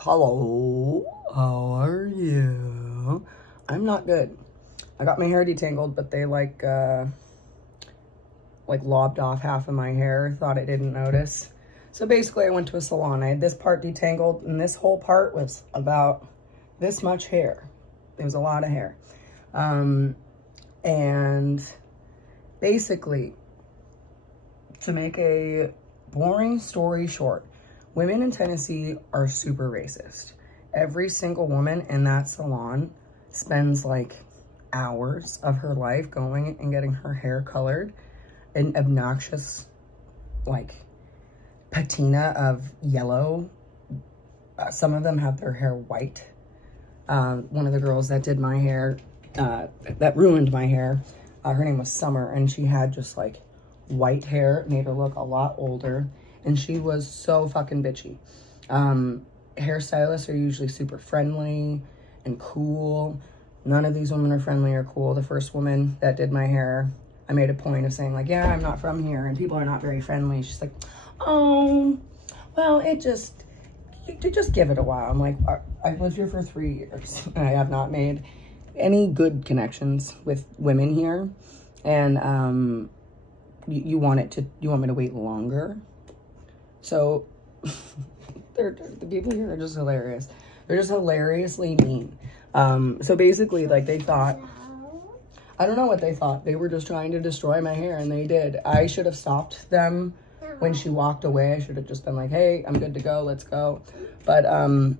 Hello, how are you? I'm not good. I got my hair detangled, but they like lobbed off half of my hair. Thought I didn't notice. So basically I went to a salon. I had this part detangled and this whole part was about this much hair. It was a lot of hair. And basically, to make a boring story short, women in Tennessee are super racist. Every single woman in that salon spends like hours of her life going and getting her hair colored an obnoxious like patina of yellow. Some of them have their hair white. One of the girls that did my hair, that ruined my hair, her name was Summer, and she had just like white hair, made her look a lot older, and she was so fucking bitchy. Hairstylists are usually super friendly and cool. None of these women are friendly or cool. The first woman that did my hair, I made a point of saying like, yeah, I'm not from here and people are not very friendly. She's like, oh, well, just give it a while. I'm like, I've lived here for 3 years and I have not made any good connections with women here. And you want me to wait longer? So the people here are just hilarious. They're just hilariously mean. So basically, like, they thought, I don't know what they thought. They were just trying to destroy my hair, and they did. I should have stopped them when she walked away. I should have just been like, hey, I'm good to go, let's go. But I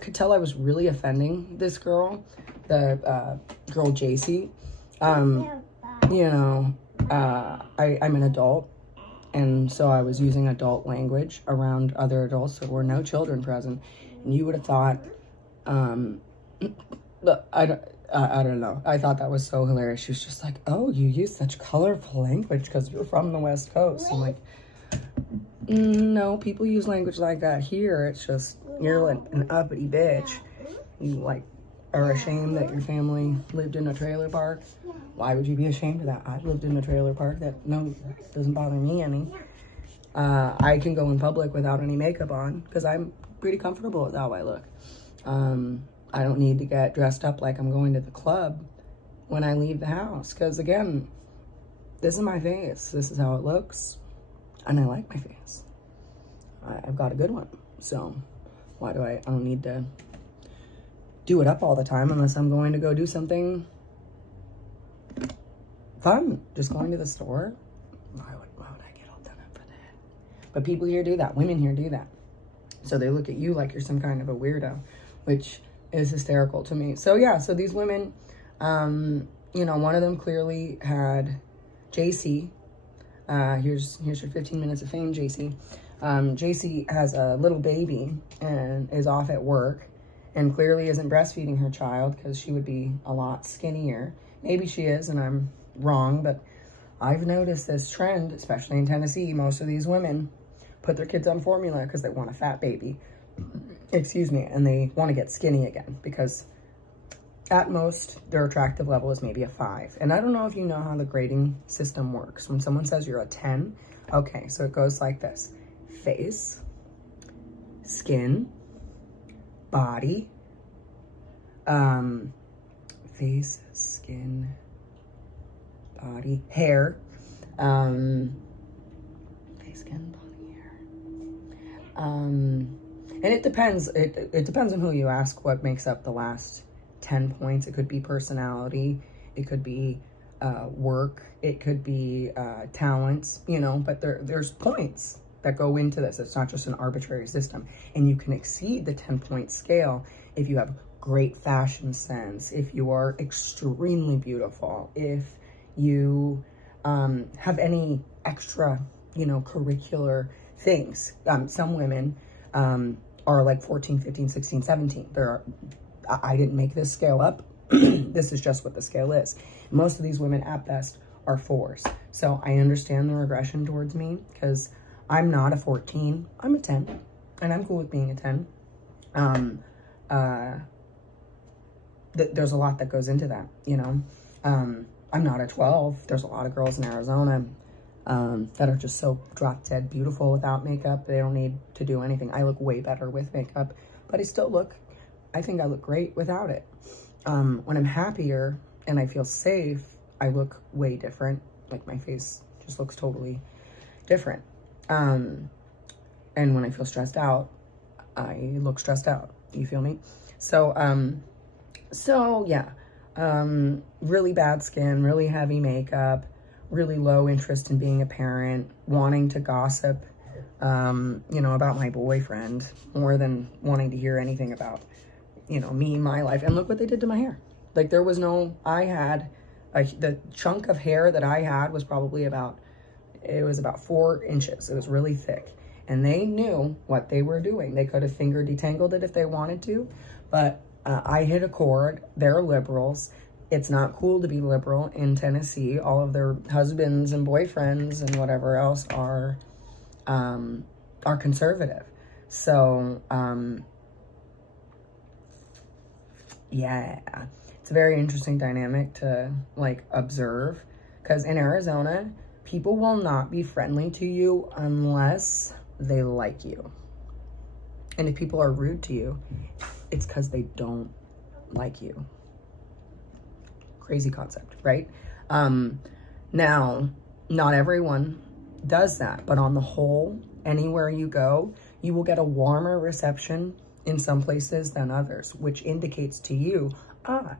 could tell I was really offending this girl, the girl JC. You know, I'm an adult, and so I was using adult language around other adults. There were no children present, and you would have thought, I don't know. I thought that was so hilarious. She was just like, oh, you use such colorful language because you're from the West Coast. I'm like, no, people use language like that here. It's just, you're an uppity bitch. You like are ashamed that your family lived in a trailer park. Why would you be ashamed of that? I've lived in a trailer park. That doesn't bother me any. I can go in public without any makeup on because I'm pretty comfortable with how I look. I don't need to get dressed up like I'm going to the club when I leave the house because, again, this is my face. This is how it looks, and I like my face. I've got a good one, so why do I don't need to do it up all the time unless I'm going to go do something fun. Just going to the store. Why would I get all done up for that? But people here do that. Women here do that. So they look at you like you're some kind of a weirdo, which is hysterical to me. So yeah, so these women, you know, one of them clearly had JC. Here's your 15 minutes of fame, JC. JC has a little baby and is off at work and clearly isn't breastfeeding her child because she would be a lot skinnier. Maybe she is, and I'm wrong, but I've noticed this trend, especially in Tennessee. Most of these women put their kids on formula because they want a fat baby. Excuse me, and they want to get skinny again because at most their attractive level is maybe a 5. And I don't know if you know how the grading system works. When someone says you're a 10, okay, so it goes like this: face, skin, body, face, skin, body, hair, face, skin, body, hair. And it depends. It depends on who you ask what makes up the last 10 points. It could be personality. It could be work. It could be talents, you know, but there's points that go into this. It's not just an arbitrary system. And you can exceed the 10-point scale if you have great fashion sense, if you are extremely beautiful, if you have any extra, you know, curricular things. Some women are like 14, 15, 16, 17. I didn't make this scale up. This is just what the scale is. Most of these women at best are 4s. So I understand their aggression towards me because I'm not a 14, I'm a 10, and I'm cool with being a 10. There's a lot that goes into that, you know. I'm not a 12. There's a lot of girls in Arizona that are just so drop dead beautiful without makeup. They don't need to do anything. I look way better with makeup, but I think I look great without it. When I'm happier and I feel safe, I look way different. Like my face just looks totally different. And when I feel stressed out, I look stressed out. You feel me? So yeah, really bad skin, really heavy makeup, really low interest in being a parent, wanting to gossip, you know, about my boyfriend more than wanting to hear anything about, you know, me, my life. And look what they did to my hair. Like there was no, the chunk of hair that I had was probably about 4 inches. It was really thick. And they knew what they were doing. They could have finger detangled it if they wanted to, but I hit a chord. They're liberals. It's not cool to be liberal in Tennessee. All of their husbands and boyfriends and whatever else are conservative. So, yeah, it's a very interesting dynamic to like observe, because in Arizona, people will not be friendly to you unless they like you. And if people are rude to you, it's because they don't like you. Crazy concept, right? Now, not everyone does that, but on the whole, anywhere you go, you will get a warmer reception in some places than others, which indicates to you, I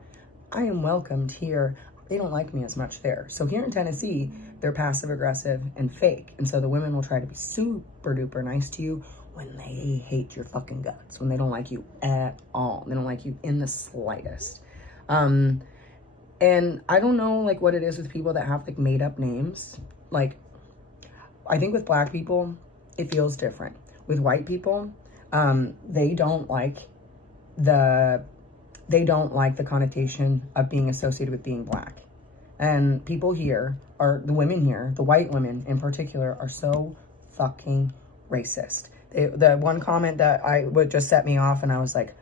am welcomed here. They don't like me as much there. So here in Tennessee, they're passive aggressive and fake. And so the women will try to be super duper nice to you when they hate your fucking guts, when they don't like you at all. They don't like you in the slightest. And I don't know like what it is with people that have like made up names. Like, I think with black people, it feels different. With white people, they don't like the connotation of being associated with being black. And people here the women here, the white women in particular, are so fucking racist. The one comment that would just set me off, and I was like,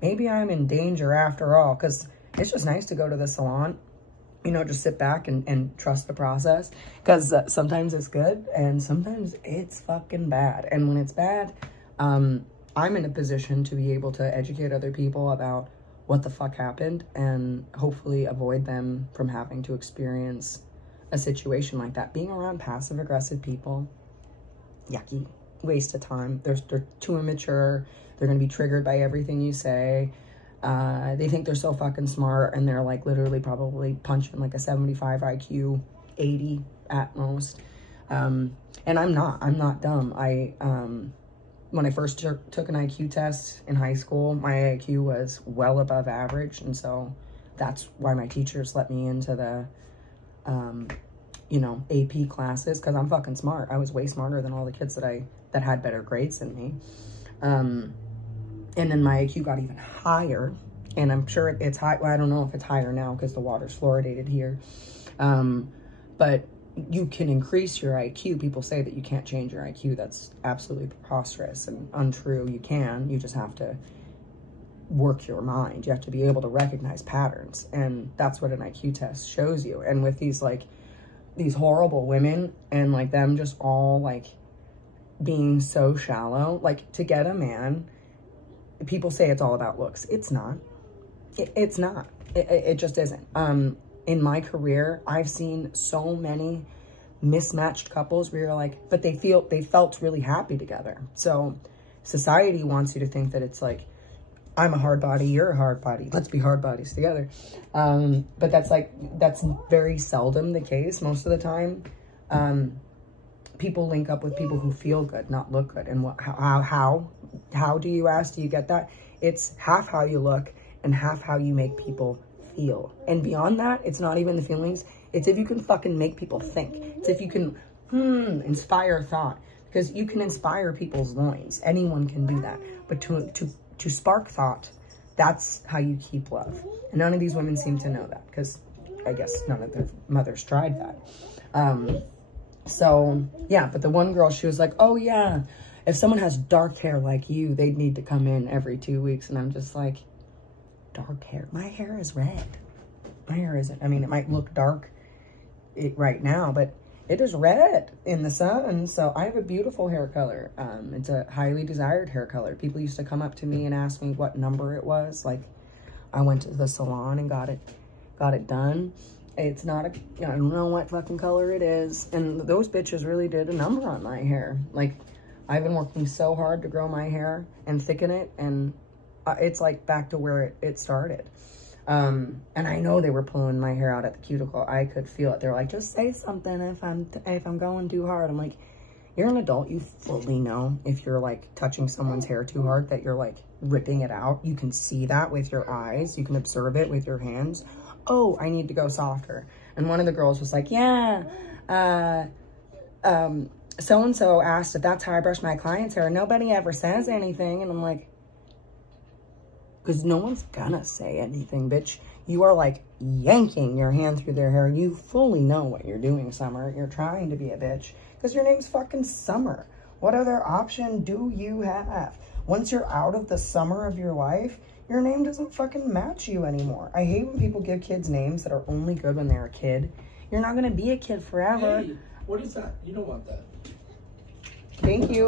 maybe I'm in danger after all, because it's just nice to go to the salon, you know, just sit back and trust the process, because sometimes it's good and sometimes it's fucking bad. And when it's bad, I'm in a position to be able to educate other people about what the fuck happened and hopefully avoid them from having to experience a situation like that. Being around passive aggressive people, yucky, waste of time. They're too immature. They're going to be triggered by everything you say. They think they're so fucking smart, and they're like literally probably punching like a 75 IQ, 80 at most. And I'm not dumb. When I first took an IQ test in high school, my IQ was well above average. And so that's why my teachers let me into the, you know, AP classes, because I'm fucking smart. I was way smarter than all the kids that had better grades than me. And then my IQ got even higher, and I'm sure it's high. Well, I don't know if it's higher now because the water's fluoridated here. But you can increase your IQ. People say that you can't change your IQ. That's absolutely preposterous and untrue. You can. You just have to work your mind. You have to be able to recognize patterns. And that's what an IQ test shows you. And with these horrible women and like them just all like being so shallow, like to get a man, people say it's all about looks. It's not. It's not. It just isn't. In my career, I've seen so many mismatched couples where you're like, but they felt really happy together. So society wants you to think that it's like, I'm a hard body, you're a hard body, let's be hard bodies together. But that's very seldom the case. Most of the time, people link up with people who feel good, not look good. And how do you ask? Do you get that? It's half how you look and half how you make people feel. And beyond that, it's not even the feelings. It's if you can fucking make people think. It's if you can inspire thought, because you can inspire people's loins. Anyone can do that. But to spark thought, that's how you keep love. And none of these women seem to know that, because I guess none of their mothers tried that. So yeah, but the one girl, she was like, oh yeah, if someone has dark hair like you, they'd need to come in every 2 weeks. And I'm just like, dark hair? My hair is red. My hair isn't. I mean, it might look dark right now, but it is red in the sun. So I have a beautiful hair color. It's a highly desired hair color. People used to come up to me and ask me what number it was. Like, I went to the salon and got it done. It's not I don't know what fucking color it is. And those bitches really did a number on my hair. Like, I've been working so hard to grow my hair and thicken it, and it's like back to where it started. And I know they were pulling my hair out at the cuticle. I could feel it. They're like, just say something if I'm going too hard. I'm like, you're an adult. You fully know if you're like touching someone's hair too hard that you're like ripping it out. You can see that with your eyes. You can observe it with your hands. Oh, I need to go softer. And one of the girls was like, yeah, so-and-so asked if that's how I brush my client's hair. Nobody ever says anything. And I'm like, because no one's gonna say anything, bitch. You are like yanking your hand through their hair. You fully know what you're doing, Summer. You're trying to be a bitch because your name's fucking Summer. What other option do you have? Once you're out of the summer of your life, your name doesn't fucking match you anymore. I hate when people give kids names that are only good when they're a kid. You're not gonna be a kid forever. Hey, what is that? You don't want that. Thank you.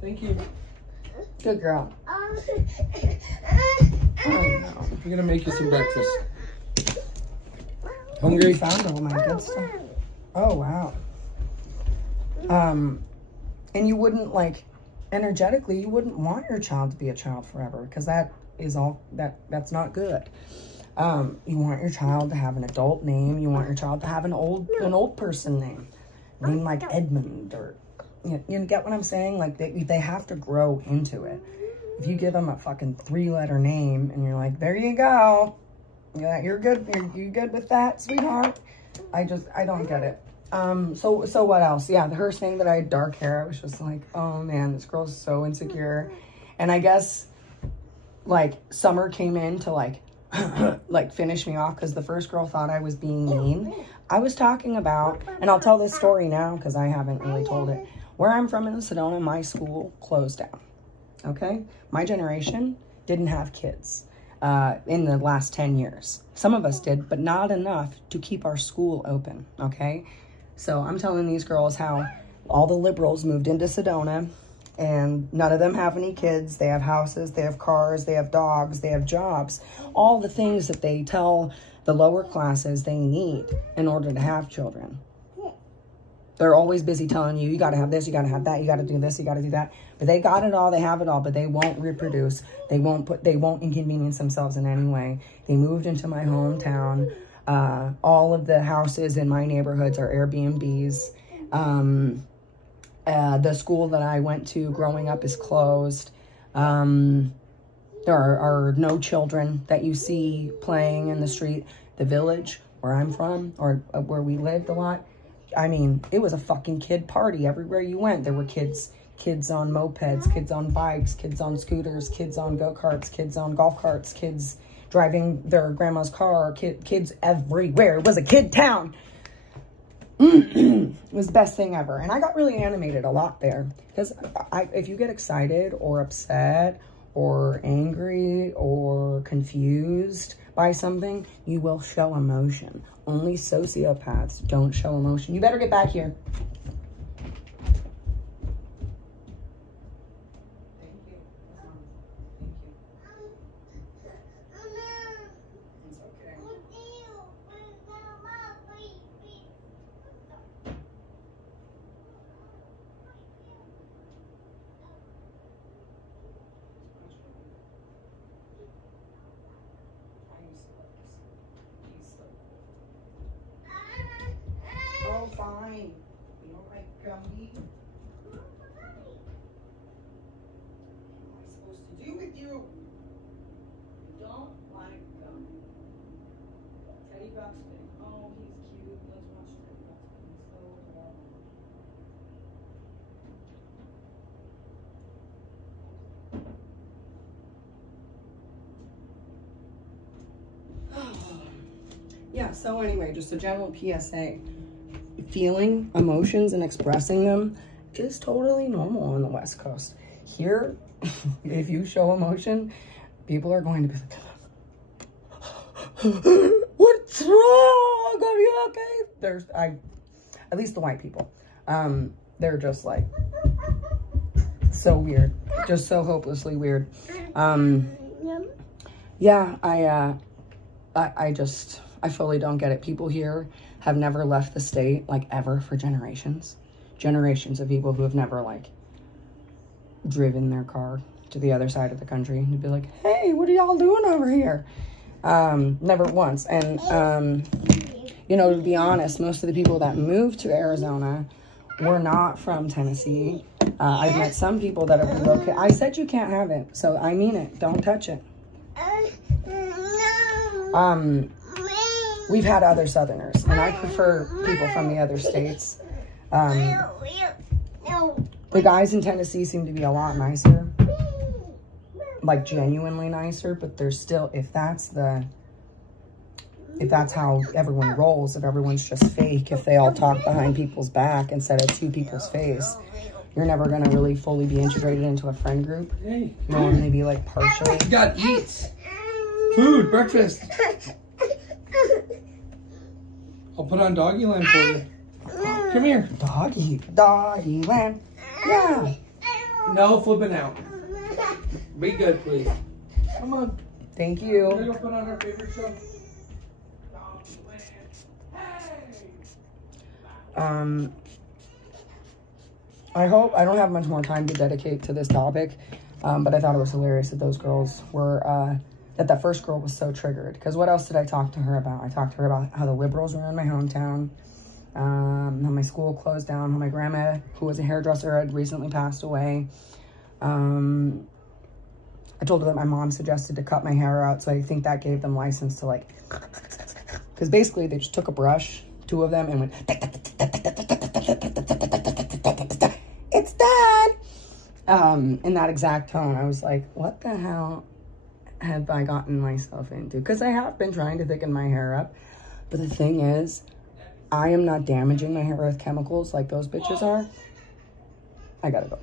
Thank you. Good girl. Oh, no. I'm gonna make you some breakfast. Hungry? You found all my good stuff. Oh, wow. And you wouldn't, like, energetically, you wouldn't want your child to be a child forever, because that's not good. You want your child to have an adult name. You want your child to have an old person name like Edmund, or you get what I'm saying? Like, they have to grow into it. If you give them a fucking 3-letter name and you're like, there you go, yeah, you're good, you're good with that, sweetheart. I don't get it. So what else? Yeah, her saying that I had dark hair, I was just like, oh man, this girl's so insecure. And I guess, like, Summer came in to, like, like, finish me off, because the first girl thought I was being mean. I was talking about, and I'll tell this story now, because I haven't really told it. Where I'm from in Sedona, my school closed down, okay? My generation didn't have kids in the last 10 years. Some of us did, but not enough to keep our school open, okay? So I'm telling these girls how all the liberals moved into Sedona, and none of them have any kids. They have houses, they have cars, they have dogs, they have jobs. All the things that they tell the lower classes they need in order to have children. They're always busy telling you, you got to have this, you got to have that, you got to do this, you got to do that. But they got it all, they have it all, but they won't reproduce. They won't inconvenience themselves in any way. They moved into my hometown. All of the houses in my neighborhoods are Airbnbs. The school that I went to growing up is closed. There are no children that you see playing in the street. The village where I'm from, or where we lived a lot, I mean, it was a fucking kid party. Everywhere you went, there were kids on mopeds, kids on bikes, kids on scooters, kids on go-karts, kids on golf carts, kids driving their grandma's car, kids everywhere. It was a kid town. It was the best thing ever. And I got really animated a lot there, because if you get excited or upset or angry or confused by something, you will show emotion. Only sociopaths don't show emotion. You better get back here. Thank you. Thank you. It's okay. Oh, fine. You don't like gummy? What am I supposed to do with you? You don't like gummy. Teddy Buxton. Oh, he's cute. Let's watch Teddy Buxton. He's so adorable. Yeah, so anyway, just a general PSA. Feeling emotions and expressing them is totally normal on the West Coast. Here, if you show emotion, people are going to be like, what's wrong? Are you okay? At least the white people. They're just like so weird. Just so hopelessly weird. Yeah, I fully don't get it. People here have never left the state, like, ever for generations. Generations of people who have never, like, driven their car to the other side of the country and be like, hey, what are y'all doing over here? Never once. And, you know, to be honest, most of the people that moved to Arizona were not from Tennessee. I've met some people that have relocated. I said you can't have it, so I mean it. Don't touch it. We've had other Southerners, and I prefer people from the other states. The guys in Tennessee seem to be a lot nicer, like genuinely nicer, but there's still, if that's how everyone rolls, if everyone's just fake, if they all talk behind people's back instead of to people's face, you're never going to really fully be integrated into a friend group. Hey. You'll only be like partially. You got eats. Food, breakfast. I'll put on doggy land for you. Come here. Doggy land. Yeah. No flipping out. Be good, please. Come on. Thank you. We're gonna go put on our favorite show. I hope I don't have much more time to dedicate to this topic, but I thought it was hilarious that those girls were, that first girl was so triggered. Because what else did I talk to her about? I talked to her about how the liberals were in my hometown, how my school closed down, how my grandma, who was a hairdresser, had recently passed away. I told her that my mom suggested to cut my hair out, so I think that gave them license to, like, because basically they just took a brush, two of them, and went, it's done. In that exact tone. I was like, what the hell have I gotten myself into? Because I have been trying to thicken my hair up, but the thing is, I am not damaging my hair with chemicals like those bitches are. I gotta go.